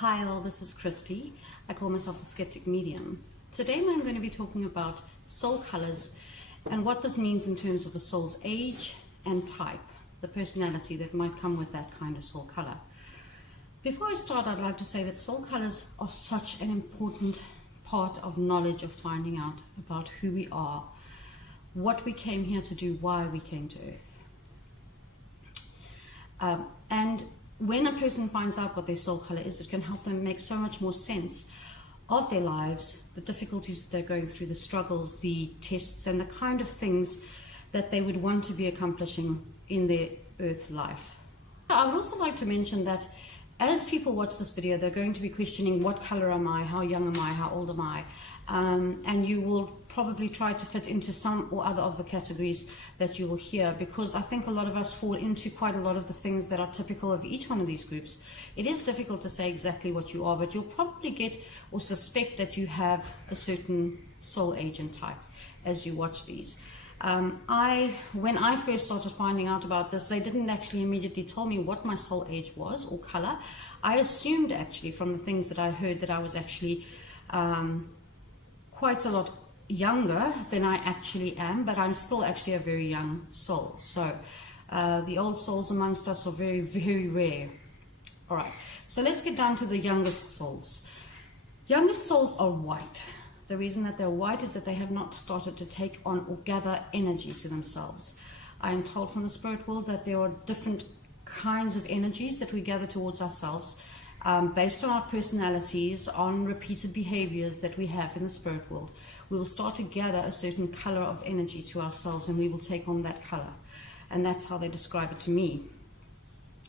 Hi all, this is Christy. I call myself the Skeptic Medium. Today I'm going to be talking about soul colors and what this means in terms of a soul's age and type, the personality that might come with that kind of soul color. Before I start, I'd like to say that soul colors are such an important part of knowledge of finding out about who we are, what we came here to do, why we came to Earth. And when a person finds out what their soul color is, it can help them make so much more sense of their lives, the difficulties that they're going through, the struggles, the tests, and the kind of things that they would want to be accomplishing in their Earth life. I would also like to mention that as people watch this video, they're going to be questioning, what color am I, how young am I, how old am I? And you will probably try to fit into some or other of the categories that you will hear, because I think a lot of us fall into quite a lot of the things that are typical of each one of these groups. It is difficult to say exactly what you are, but you'll probably get or suspect that you have a certain soul age and type as you watch these. When I first started finding out about this, they didn't actually immediately tell me what my soul age was or color. I assumed actually from the things that I heard that I was actually quite a lot younger than I actually am, but I'm still actually a very young soul. So the old souls amongst us are very, very rare. All right, so let's get down to the youngest souls. Youngest souls are white. The reason that they're white is that they have not started to take on or gather energy to themselves. I am told from the spirit world that there are different kinds of energies that we gather towards ourselves based on our personalities, on repeated behaviors that we have in the spirit world. We will start to gather a certain color of energy to ourselves, and we will take on that color. And that's how they describe it to me.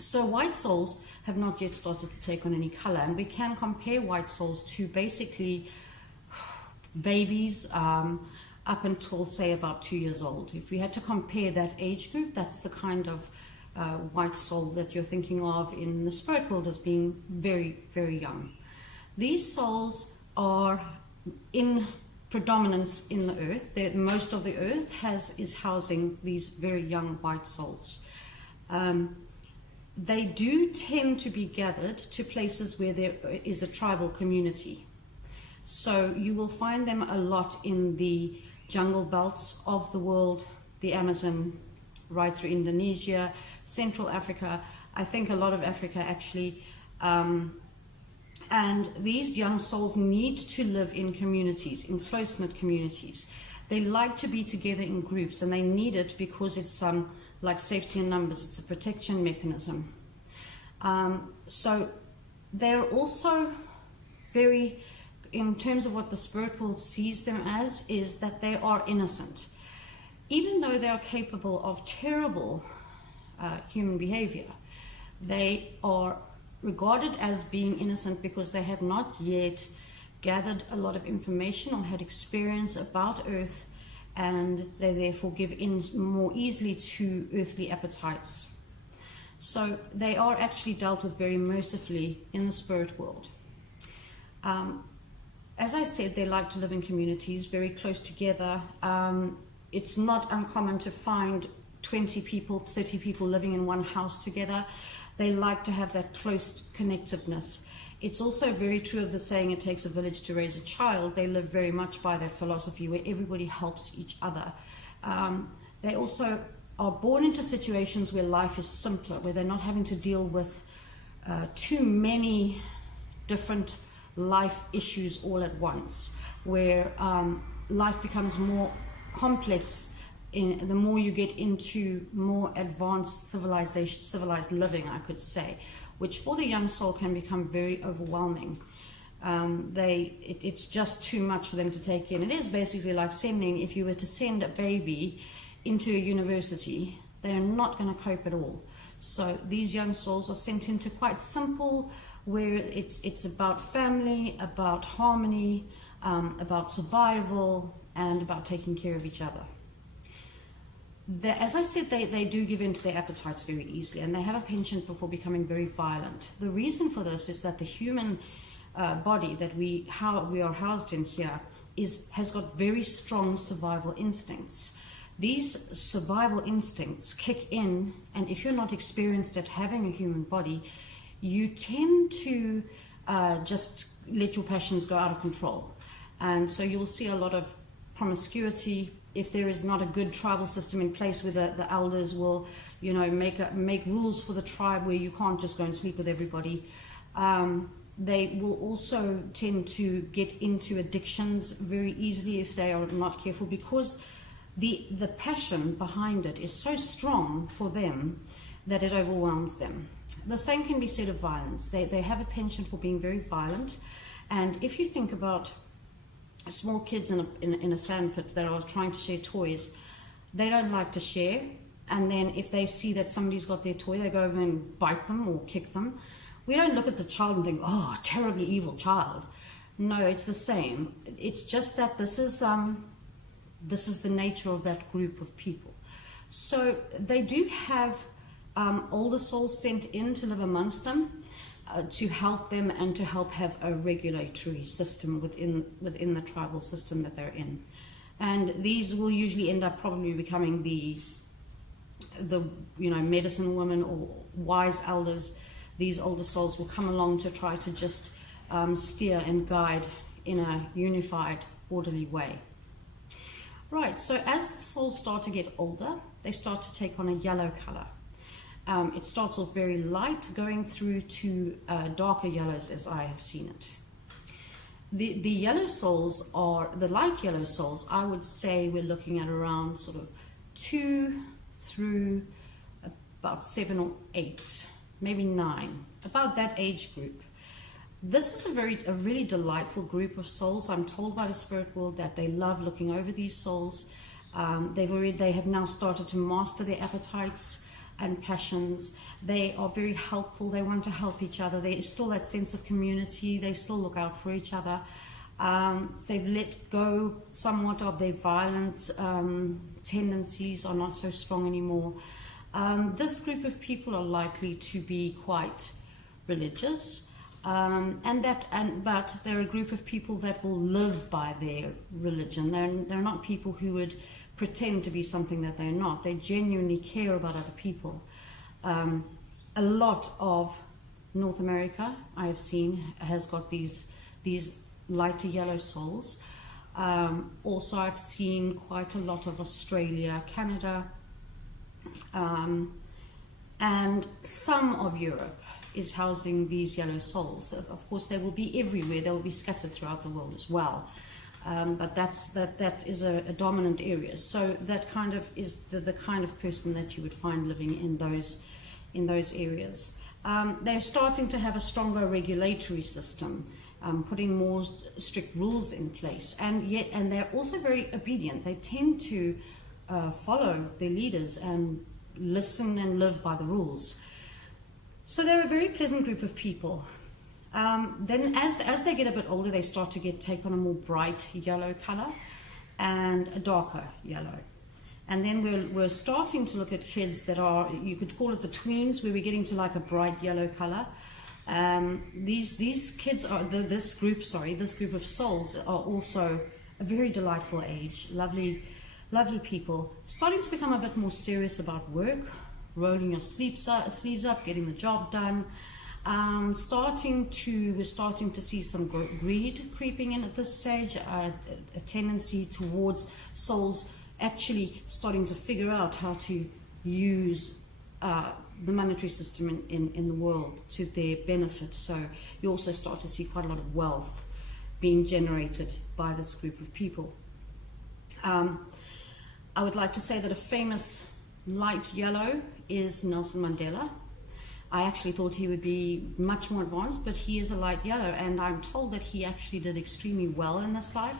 So white souls have not yet started to take on any color, and we can compare white souls to basically babies up until, say, about 2 years old. If we had to compare that age group, that's the kind of white soul that you're thinking of in the spirit world as being very, very young. These souls are in predominance in the earth. Most of the earth is housing these very young white souls. They do tend to be gathered to places where there is a tribal community. So you will find them a lot in the jungle belts of the world, the Amazon, right through Indonesia, Central Africa, I think a lot of Africa actually. And these young souls need to live in communities, in close-knit communities. They like to be together in groups, and they need it because it's like safety in numbers. It's a protection mechanism. So they're also very, in terms of what the spirit world sees them as, is that they are innocent. Even though they are capable of terrible human behavior, they are regarded as being innocent because they have not yet gathered a lot of information or had experience about Earth, and they therefore give in more easily to earthly appetites. So they are actually dealt with very mercifully in the spirit world. As I said, they like to live in communities very close together. It's not uncommon to find 20 people, 30 people living in one house together. They like to have that close connectiveness. It's also very true of the saying, it takes a village to raise a child. They live very much by that philosophy where everybody helps each other. They also are born into situations where life is simpler, where they're not having to deal with too many different life issues all at once, where life becomes more complex the more you get into more advanced civilized living, I could say, which for the young soul can become very overwhelming. It's just too much for them to take in. It is basically like sending, if you were to send a baby into a university, they're not going to cope at all. So these young souls are sent into quite simple, where it's about family, about harmony, about survival, and about taking care of each other. As I said, they do give in to their appetites very easily, and they have a penchant before becoming very violent. The reason for this is that the human body that we are housed in here has got very strong survival instincts. These survival instincts kick in, and if you're not experienced at having a human body, you tend to just let your passions go out of control. And so you'll see a lot of promiscuity if there is not a good tribal system in place where the elders will, make rules for the tribe where you can't just go and sleep with everybody. They will also tend to get into addictions very easily if they are not careful, because the passion behind it is so strong for them that it overwhelms them. The same can be said of violence. They have a penchant for being very violent. And if you think about small kids in a sandpit that are trying to share toys, they don't like to share. And then if they see that somebody's got their toy, they go over and bite them or kick them. We don't look at the child and think, oh, terribly evil child. No, it's the same. It's just that this is the nature of that group of people. So they do have older souls sent in to live amongst them, to help them and to help have a regulatory system within the tribal system that they're in. And these will usually end up probably becoming the medicine women or wise elders. These older souls will come along to try to just steer and guide in a unified, orderly way. Right, so as the souls start to get older, they start to take on a yellow color. It starts off very light, going through to darker yellows as I have seen it. The yellow souls are, the light yellow souls, I would say we're looking at around sort of 2 through about 7 or 8, maybe 9, about that age group. This is a really delightful group of souls. I'm told by the spirit world that they love looking over these souls. They have now started to master their appetites and passions. They are very helpful. They want to help each other. There's still that sense of community. They still look out for each other. They've let go somewhat of their violent tendencies, are not so strong anymore. This group of people are likely to be quite religious, but they're a group of people that will live by their religion. They're not people who would pretend to be something that they're not. They genuinely care about other people. A lot of North America, I have seen, has got these lighter yellow souls. Also, I've seen quite a lot of Australia, Canada, and some of Europe is housing these yellow souls. Of course, they will be everywhere. They will be scattered throughout the world as well. But that is a dominant area. So that kind of is the kind of person that you would find living in those areas. They're starting to have a stronger regulatory system, putting more strict rules in place, and they're also very obedient. They tend to follow their leaders and listen and live by the rules. So they're a very pleasant group of people. Then as they get a bit older, they start to take on a more bright yellow color and a darker yellow. And then we're starting to look at kids that are, you could call it the tweens, where we're getting to like a bright yellow color. These kids are, this group of souls are also a very delightful age, lovely people, starting to become a bit more serious about work, rolling your sleeves up, getting the job done. We're starting to see some greed creeping in at this stage, a tendency towards souls actually starting to figure out how to use the monetary system in the world to their benefit. So you also start to see quite a lot of wealth being generated by this group of people. I would like to say that a famous light yellow is Nelson Mandela. I actually thought he would be much more advanced, but he is a light yellow, and I'm told that he actually did extremely well in this life.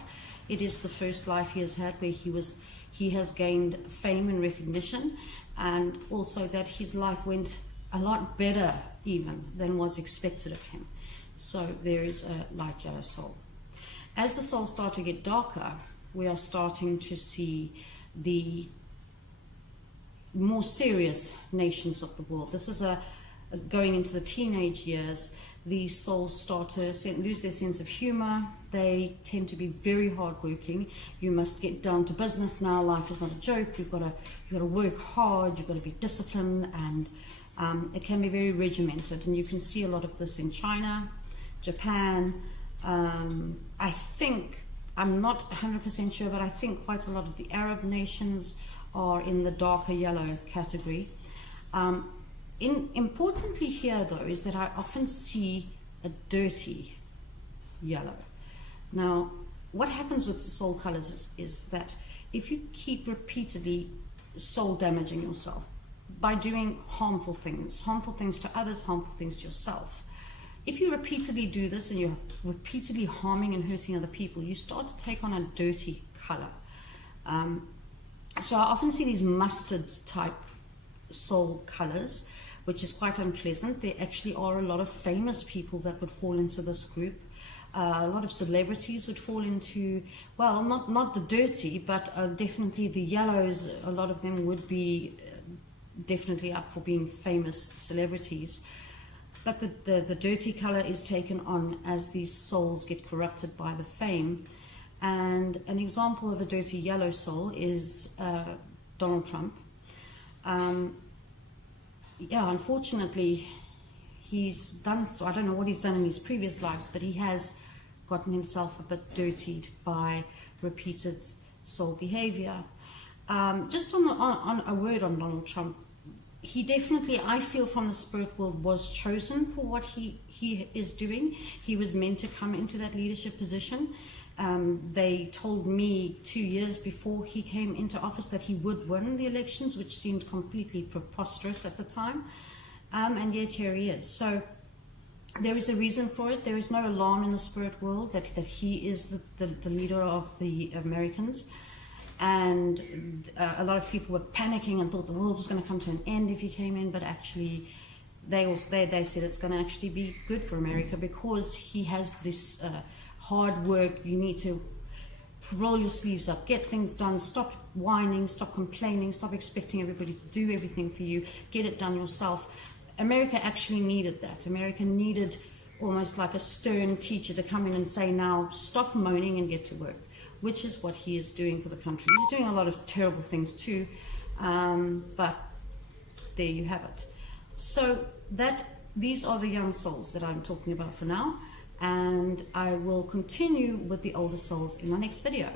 It is the first life he has had where he has gained fame and recognition, and also that his life went a lot better even than was expected of him. So there is a light yellow soul. As the souls start to get darker, we are starting to see the more serious nations of the world. This is going into the teenage years. These souls start to lose their sense of humor. They tend to be very hardworking. You must get down to business now. Life is not a joke. You've got to work hard. You've got to be disciplined, and it can be very regimented. And you can see a lot of this in China, Japan. I think, I'm not 100% sure, but I think quite a lot of the Arab nations are in the darker yellow category. Importantly here though is that I often see a dirty yellow. Now, what happens with the soul colors is that if you keep repeatedly soul damaging yourself by doing harmful things to others, harmful things to yourself, if you repeatedly do this and you're repeatedly harming and hurting other people, you start to take on a dirty color. So I often see these mustard type soul colors, which is quite unpleasant. There actually are a lot of famous people that would fall into this group. A lot of celebrities would fall into, well, not the dirty, but definitely the yellows. A lot of them would be definitely up for being famous celebrities. But the dirty color is taken on as these souls get corrupted by the fame. And an example of a dirty yellow soul is Donald Trump. Yeah, unfortunately, he's done so. I don't know what he's done in his previous lives, but he has gotten himself a bit dirtied by repeated soul behavior. Just on a word on Donald Trump, he definitely, I feel from the spirit world, was chosen for what he is doing. He was meant to come into that leadership position. They told me 2 years before he came into office that he would win the elections, which seemed completely preposterous at the time. And yet here he is. So there is a reason for it. There is no alarm in the spirit world that he is the leader of the Americans. And a lot of people were panicking and thought the world was going to come to an end if he came in, but actually they said it's going to actually be good for America because he has this hard work. You need to roll your sleeves up, get things done, stop whining, stop complaining, stop expecting everybody to do everything for you, get it done yourself. America actually needed that. America needed almost like a stern teacher to come in and say, now stop moaning and get to work, which is what he is doing for the country. He's doing a lot of terrible things too, but there you have it. So these are the young souls that I'm talking about for now, and I will continue with the older souls in my next video.